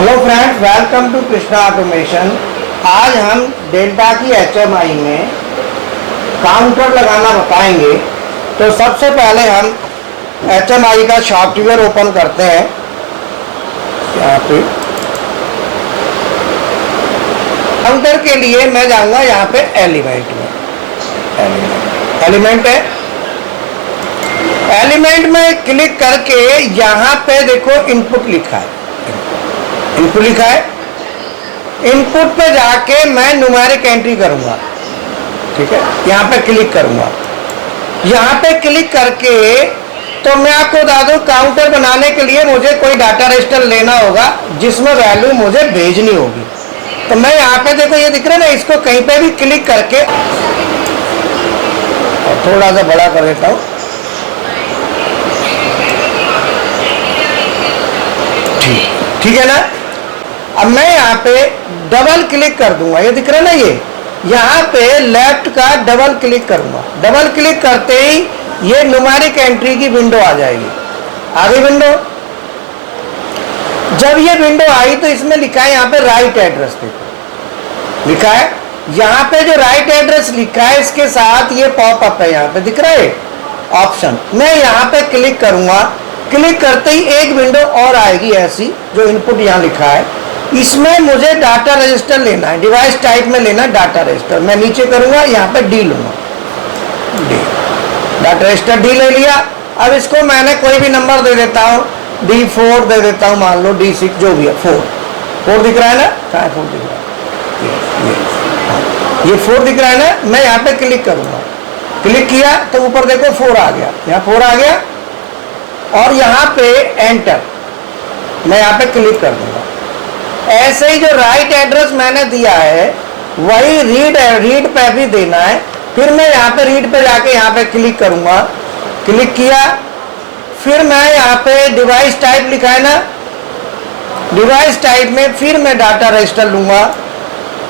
Hello friends, welcome to Krishna automation. आज हम delta की एचएमआई में काउंटर लगाना बताएंगे। तो सबसे पहले हम एचएमआई का सॉफ्टवेयर ओपन करते हैं। यहाँ पे काउंटर के लिए मैं जाऊंगा यहाँ पे एलिमेंट में। एलिमेंट है, एलिमेंट में क्लिक करके यहाँ पे देखो इनपुट लिखा है। इनपुट लिखा है, इनपुट पे जाके मैं न्यूमेरिक एंट्री करूंगा। ठीक है, यहाँ पे क्लिक करूंगा। यहाँ पे क्लिक करके तो मैं आपको बता दूं, काउंटर बनाने के लिए मुझे कोई डाटा रजिस्टर लेना होगा जिसमें वैल्यू मुझे भेजनी होगी। तो मैं यहाँ पे देखो ये दिख रहा है ना, इसको कहीं पे भी क्लिक करके और थोड़ा सा बड़ा कर देता हूँ। ठीक है ना। अब मैं यहाँ पे डबल क्लिक कर दूंगा, ये दिख रहा है ना, ये यहाँ पे लेफ्ट का डबल क्लिक करूंगा। डबल क्लिक करते ही ये न्यूमेरिक एंट्री की विंडो आ जाएगी। आ गई विंडो। जब ये विंडो आई तो इसमें लिखा है यहाँ पे राइट एड्रेस। देखो लिखा है यहाँ पे, जो राइट एड्रेस लिखा है इसके साथ ये पॉप अप है, यहाँ पे दिख रहा है ऑप्शन। मैं यहाँ पे क्लिक करूंगा। क्लिक करते ही एक विंडो और आएगी ऐसी, जो इनपुट यहाँ लिखा है। इसमें मुझे डाटा रजिस्टर लेना है, डिवाइस टाइप में लेना है डाटा रजिस्टर। मैं नीचे करूंगा, यहाँ पे डी लूंगा। डी, डाटा रजिस्टर डी ले लिया। अब इसको मैंने कोई भी नंबर दे देता हूँ, D4 दे देता हूँ, मान लो D6, जो भी है। 4 दिख रहा है ना, कहाँ 4 दिख रहा है, ये 4 दिख रहा है ना। मैं यहाँ पे क्लिक करूंगा। क्लिक किया तो ऊपर देखो 4 आ गया, यहाँ 4 आ गया। और यहाँ पे एंटर, मैं यहाँ पे क्लिक कर दूंगा। ऐसे ही जो राइट एड्रेस मैंने दिया है वही रीड पे भी देना है। फिर मैं यहाँ पे रीड पे जाके यहाँ पे क्लिक करूंगा। क्लिक किया, फिर मैं यहाँ पे डिवाइस टाइप लिखा है ना, डिवाइस टाइप में फिर मैं डाटा रजिस्टर लूंगा।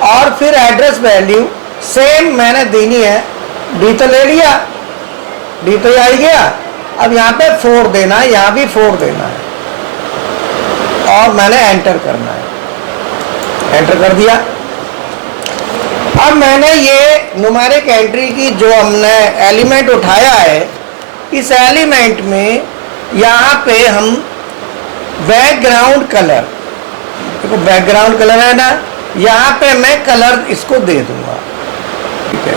और फिर एड्रेस वैल्यू सेम मैंने देनी है। डी तो ले लिया, डी तो आ गया। अब यहाँ पे 4 देना है, यहाँ भी 4 देना है और मैंने एंटर करना है। एंटर कर दिया। अब मैंने ये न्यूमेरिक एंट्री की जो हमने एलिमेंट उठाया है, इस एलिमेंट में यहाँ पे हम बैकग्राउंड कलर, देखो बैकग्राउंड कलर है ना, यहाँ पे मैं कलर इसको दे दूंगा। ठीक है,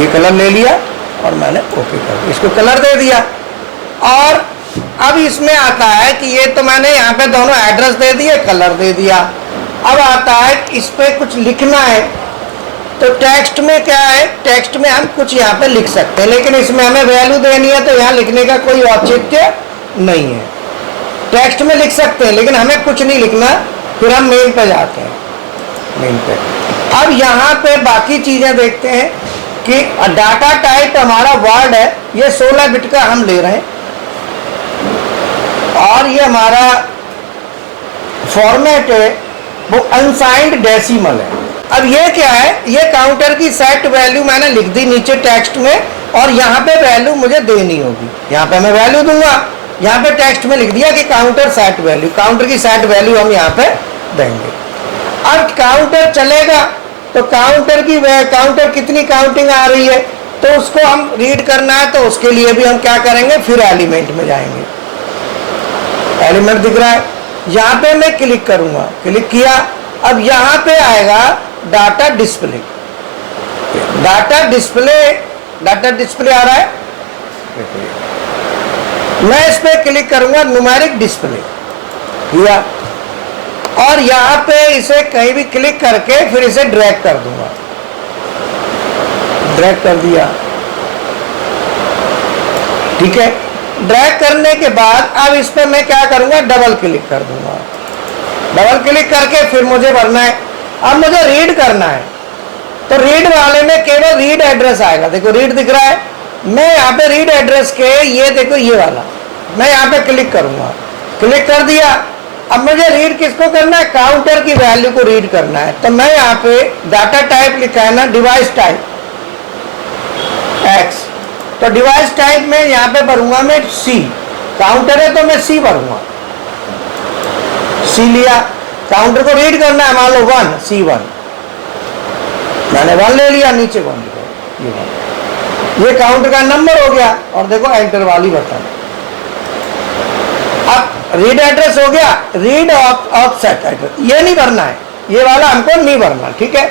ये कलर ले लिया और मैंने ओके कर दिया, इसको कलर दे दिया। और अब इसमें आता है कि ये तो मैंने यहाँ पे दोनों एड्रेस दे दिए, कलर दे दिया। अब आता है इस पे कुछ लिखना है। तो टेक्स्ट में क्या है, टेक्स्ट में हम कुछ यहाँ पे लिख सकते हैं, लेकिन इसमें हमें वैल्यू देनी है तो यहाँ लिखने का कोई औचित्य नहीं है। टेक्स्ट में लिख सकते हैं लेकिन हमें कुछ नहीं लिखना। फिर हम मेन पे जाते हैं, मेन पे। अब यहाँ पे बाकी चीजें देखते हैं कि डाटा टाइप हमारा वर्ड है, ये 16 बिट का हम ले रहे हैं। और ये हमारा फॉर्मेट है वो अनसाइंड डेसिमल है। अब ये क्या है, ये काउंटर की सेट वैल्यू मैंने लिख दी नीचे टेक्स्ट में, और यहाँ पे वैल्यू मुझे देनी होगी। यहाँ पे मैं वैल्यू दूंगा, यहाँ पे टेक्स्ट में लिख दिया कि काउंटर सेट वैल्यू, काउंटर की सेट वैल्यू हम यहाँ पे देंगे। अब काउंटर चलेगा तो काउंटर कितनी काउंटिंग आ रही है तो उसको हम रीड करना है। तो उसके लिए भी हम क्या करेंगे, फिर एलिमेंट में जाएंगे। एलिमेंट दिख रहा है, यहाँ पे मैं क्लिक करूंगा। क्लिक किया, अब यहाँ पे आएगा डाटा डिस्प्ले। डाटा डिस्प्ले आ रहा है, मैं इस पे क्लिक करूंगा, न्यूमेरिक डिस्प्ले किया। और यहाँ पे इसे कहीं भी क्लिक करके फिर इसे ड्रैग कर दूंगा। ड्रैग कर दिया। ठीक है, ड्रैग करने के बाद अब इस पे मैं क्या करूंगा, डबल क्लिक कर दूंगा। डबल क्लिक करके फिर मुझे भरना है। अब मुझे रीड करना है तो रीड वाले में केवल रीड एड्रेस आएगा। देखो रीड दिख रहा है, मैं यहाँ पे रीड एड्रेस के ये देखो ये वाला मैं यहाँ पे क्लिक करूंगा। क्लिक कर दिया। अब मुझे रीड किसको करना है, काउंटर की वैल्यू को रीड करना है। तो मैं यहाँ पे डाटा टाइप लिखा है ना, डिवाइस टाइप X, तो डिवाइस टाइप में यहाँ पे भरूंगा मैं C। काउंटर है तो मैं C भरूंगा। C लिया। काउंटर को रीड करना है, मान लो 1 C1, मैंने 1 ले लिया, नीचे 1 लिखा, ये काउंटर का नंबर हो गया। और देखो एंटर वाली बटन। अब रीड एड्रेस हो गया, रीड ऑफसेट एड्रेस, ये नहीं भरना है, ये वाला हमको नहीं भरना, ठीक है।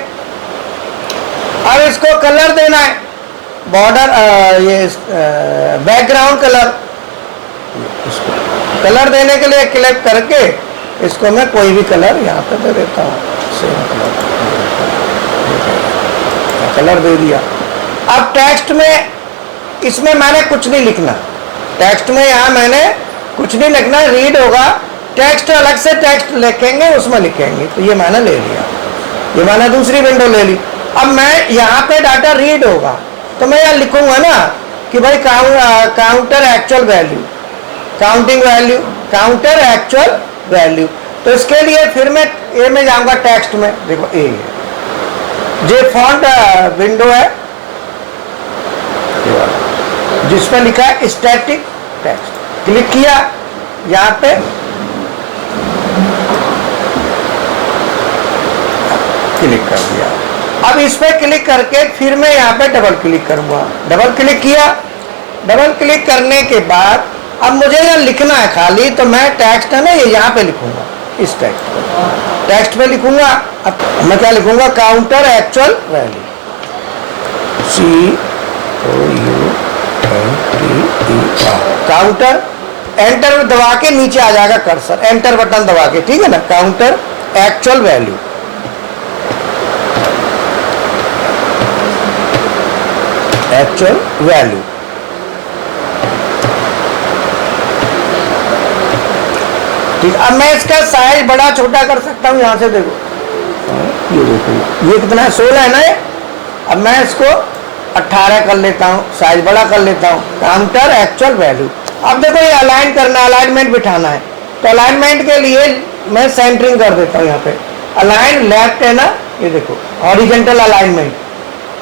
अब इसको कलर देना है, बॉर्डर ये बैकग्राउंड कलर, इसको कलर देने के लिए क्लिक करके इसको मैं कोई भी कलर यहाँ पे दे देता हूँ, सेम कलर दे दिया। अब टेक्स्ट में इसमें मैंने कुछ नहीं लिखना, टेक्स्ट में यहाँ मैंने कुछ नहीं लिखना, रीड होगा, टेक्स्ट अलग से टेक्स्ट लिखेंगे, उसमें लिखेंगे। तो ये मैंने ले लिया, ये मैंने दूसरी विंडो ले ली। अब मैं यहाँ पे डाटा रीड होगा तो मैं यहाँ लिखूंगा ना कि भाई counter actual value, counting value, counter actual value. तो इसके लिए फिर मैं ए में जाऊंगा, टेक्स्ट में देखो ए जो फॉन्ट विंडो है जिस पे लिखा है स्टैटिक टेक्स्ट, क्लिक किया यहाँ पे, क्लिक कर दिया। अब इस पे क्लिक करके फिर मैं यहाँ पे डबल क्लिक करूंगा, डबल क्लिक किया, डबल क्लिक करने के बाद अब मुझे यहाँ लिखना है खाली, तो मैं टेक्स्ट है ना ये यहाँ पे लिखूंगा, इस टेक्स्ट पे लिखूंगा। अब मैं क्या लिखूंगा, counter actual value, COUNTER, counter, enter दबा के नीचे आ जाएगा कर्सर, एंटर बटन दबा के, ठीक है ना, counter actual value, actual value. ठीक, अब मैं इसका साइज बड़ा छोटा कर सकता हूँ, यहां से देखो, ये देखो ये कितना है, 16 है ना ये। अब मैं इसको 18 कर लेता हूँ, साइज बड़ा कर लेता हूँ, काउंटर एक्चुअल वैल्यू। अब देखो ये अलाइन करना, अलाइनमेंट बिठाना है, तो अलाइनमेंट के लिए मैं सेंटरिंग कर देता हूँ यहाँ पे, अलाइन लेफ्ट है ना, ये देखो हॉरिजेंटल अलाइनमेंट,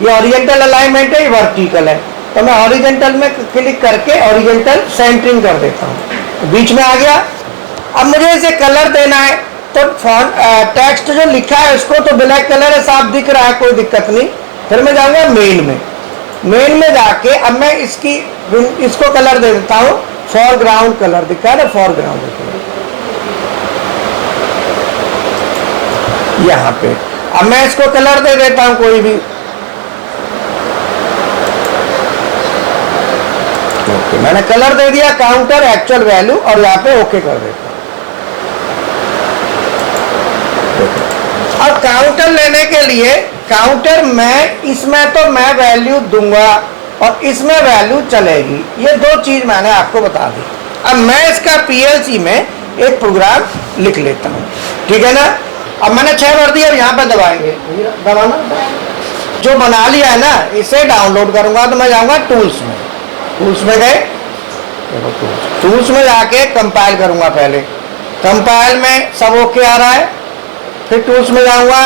ये हॉरिजेंटल अलाइनमेंट है, ये वर्टिकल है, तो मैं हॉरिजेंटल में क्लिक करके हॉरिजेंटल सेंटरिंग कर देता हूँ, बीच में आ गया। अब मुझे इसे कलर देना है, तो फॉन्ट टेक्स्ट जो लिखा है उसको तो ब्लैक कलर है, साफ दिख रहा है, कोई दिक्कत नहीं। फिर मैं जाऊंगा मेन में, मेन में जाके अब मैं इसको कलर दे देता हूँ, फॉरग्राउंड कलर दिखा है ना, फॉरग्राउंड यहाँ पे। अब मैं इसको कलर दे देता हूँ कोई भी, ओके, मैंने कलर दे दिया काउंटर एक्चुअल वैल्यू, और यहाँ पे ओके कर देता हूँ। अब काउंटर लेने के लिए काउंटर में इसमें तो मैं वैल्यू दूंगा और इसमें वैल्यू चलेगी, ये दो चीज मैंने आपको बता दी। अब मैं इसका PLC में एक प्रोग्राम लिख लेता हूँ, ठीक है ना। अब मैंने 6 भर दिया, अब यहाँ पे दबाएंगे, दबाना, जो बना लिया है ना इसे डाउनलोड करूंगा, तो मैं जाऊंगा टूल्स में, टूल्स में गए, टूल्स में जाके कंपाइल करूंगा, पहले कंपाइल में सब ओके आ रहा है, फिर टूल्स में जाऊंगा,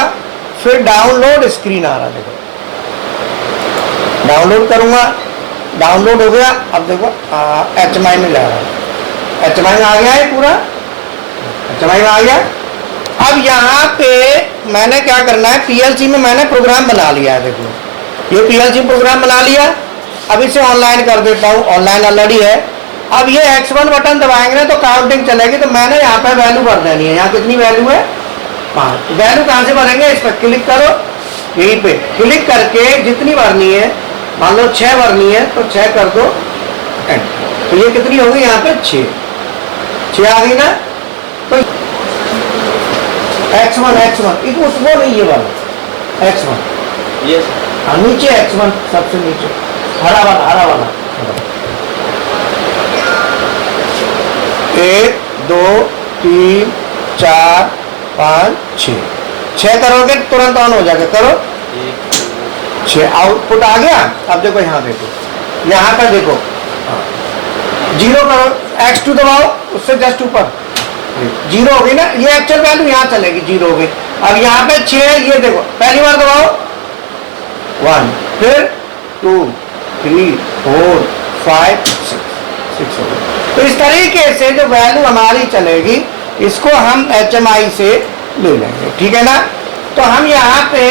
फिर डाउनलोड स्क्रीन आ रहा है, देखो डाउनलोड करूंगा, डाउनलोड हो गया। अब देखो HMI में जा रहा है, HMI में आ गया है पूरा, HMI में आ गया। अब यहाँ पे मैंने क्या करना है, PLC में मैंने प्रोग्राम बना लिया है, देखो ये PLC प्रोग्राम बना लिया। अब इसे ऑनलाइन कर देता हूँ, ऑनलाइन ऑलरेडी है। अब ये X1 बटन दबाएंगे ना तो काउंटिंग चलेगी, तो मैंने यहाँ पे वैल्यू भर देनी है, यहाँ कितनी वैल्यू है 5। वैल्यू कहाँ से भरेंगे, इस पर क्लिक करो, यहीं पे क्लिक करके जितनी भरनी है, मान लो 6 भरनी है तो 6 कर दो, तो ये कितनी होगी यहाँ पे 6 आ गई ना। तो X1 वो नहीं, ये वाला X1, ये नीचे X1 सबसे नीचे, हरा वाला 1 2 3 4 5 6 करोगे तुरंत ऑन हो जाएगा, करो 6, आउटपुट आ गया। अब देखो यहाँ देखो, यहाँ पर देखो 0 करो, X2 दबाओ, उससे जस्ट ऊपर 0 हो गई ना, ये एक्चुअल वैल्यू यहाँ चलेगी, 0 हो गई। अब यहाँ पे 6, ये देखो पहली बार दबाओ 1, फिर 2 3 4 5 6 हो गई। तो इस तरीके से जो वैल्यू हमारी चलेगी, इसको हम HMI से ले लेंगे, ठीक है ना। तो हम यहाँ पे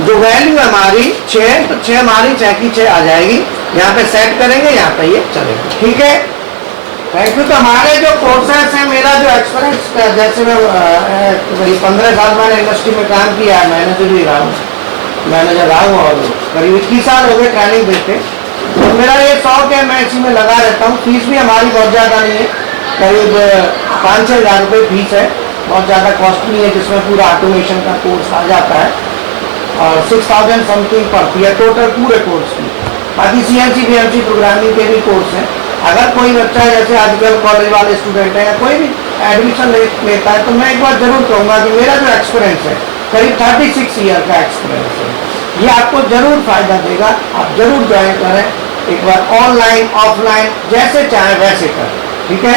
जो वैल्यू है हमारी 6, तो 6 हमारी 6 की 6 आ जाएगी, यहाँ पे सेट करेंगे, यहाँ पे ये चलेगा, ठीक है। Thank you. तो हमारे जो प्रोसेस है, मेरा जो एक्सपीरियंस, जैसे मैं 15 साल मैंने इंडस्ट्री में काम किया है, मैनेजर भी रहा हूँ, मैनेजर रहा हूँ, और करीब 21 साल हो गए ट्रेनिंग देते। तो मेरा ये शौक है, मैं इसी में लगा रहता हूँ। फीस भी हमारी बहुत ज़्यादा नहीं है, करीब 5-6 हज़ार रुपये फीस है, बहुत ज़्यादा कॉस्टली है, जिसमें पूरा ऑटोमेशन का कोर्स आ जाता है, और 6000 समथिंग पड़ती है टोटल पूरे कोर्स की। बाकी CNC BMC प्रोग्रामिंग के भी कोर्स हैं। अगर कोई बच्चा जैसे आजकल कॉलेज वाले स्टूडेंट है या कोई भी एडमिशन लेता है, तो मैं एक बार जरूर कहूँगा कि मेरा जो एक्सपीरियंस है, करीब 36 ईयर का एक्सपीरियंस है, ये आपको जरूर फायदा देगा। आप जरूर ज्वाइन करें, एक बार ऑनलाइन ऑफलाइन जैसे चाहे वैसे करें, ठीक है।